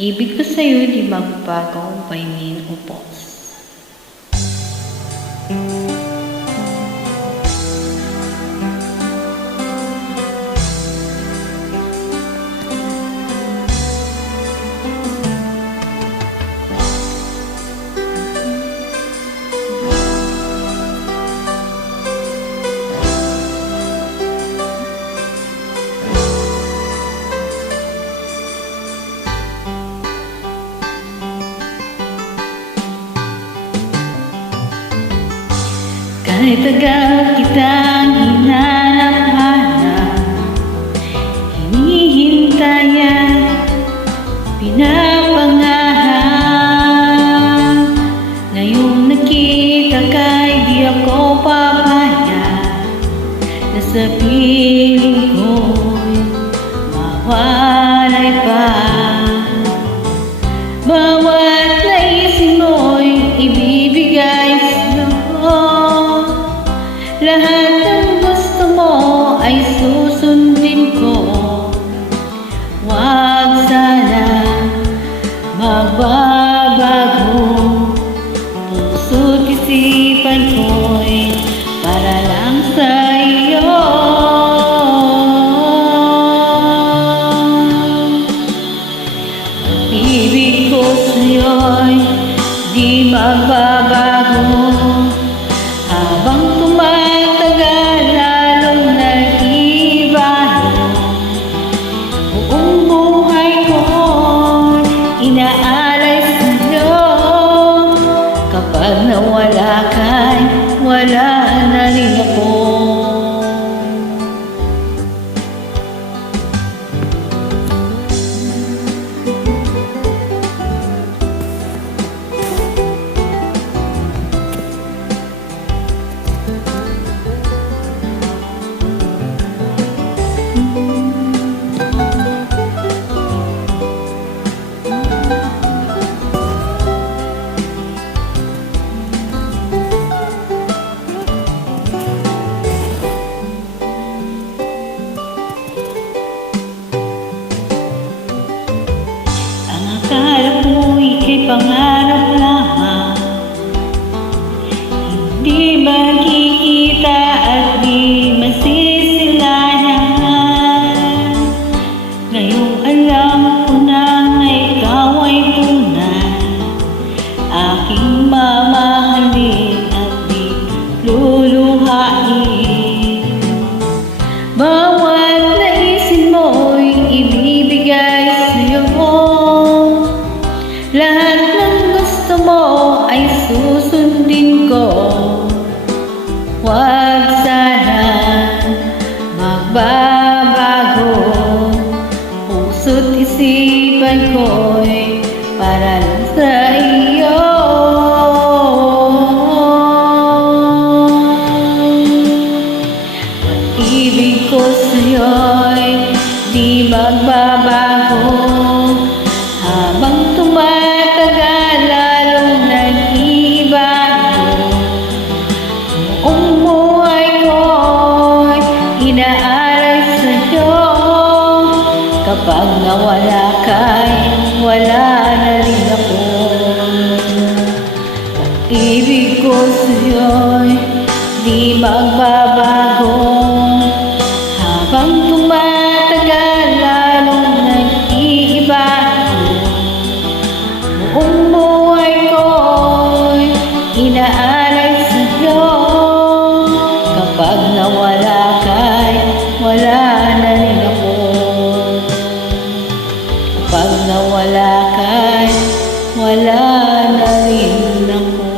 Ibig ko sa'yo di magbago by mean o pause. Kahit tagal kitang hinanap-hanap, hinihintayan, pinapangarap. Ngayong nakita ka'y di ako papayag na sa piling ko'y mawalay pa. Bawat naisin mo'y ibibigay sa'yo. Lahat ng gusto mo ay susundin ko. Huwag sana magbabago. Puso't isipan ko'y para lang sa iyo. Ibig ko sa'yo'y di magbabago. Habang tumatagal, lalong nag-ibago. Buong buhay ko inaalay sa'yo. Kapag nawala ka'y wala na rin ako. Akala ko ika'y pangarap lamang, hindi makikita at di masisilayan. Ngayong alam ko na ikaw ay tunay, aking mamahalin at di luluhain. Bawat naisin mo'y ibibigay sa'yo. Lahat ng gusto mo ay susundin ko. Huwag sana magbabago. Puso't isipan ko'y para lang sa iyo. Pag-ibig ko sa'yo'y di magbabago. Habang tumatagal, lalong nag-ibago. Buong buhay ko'y inaalay sa'yo. Kapag nawala ka'y wala na rin ako. Pag-ibig ko sa'yo'y di magbabago. Habang tumatagal, lalong nag-ibago. Buong buhay ko'y inaalay sa'yo. Kapag nawala ka'y wala na rin ako. Kapag nawala ka'y wala na rin ako.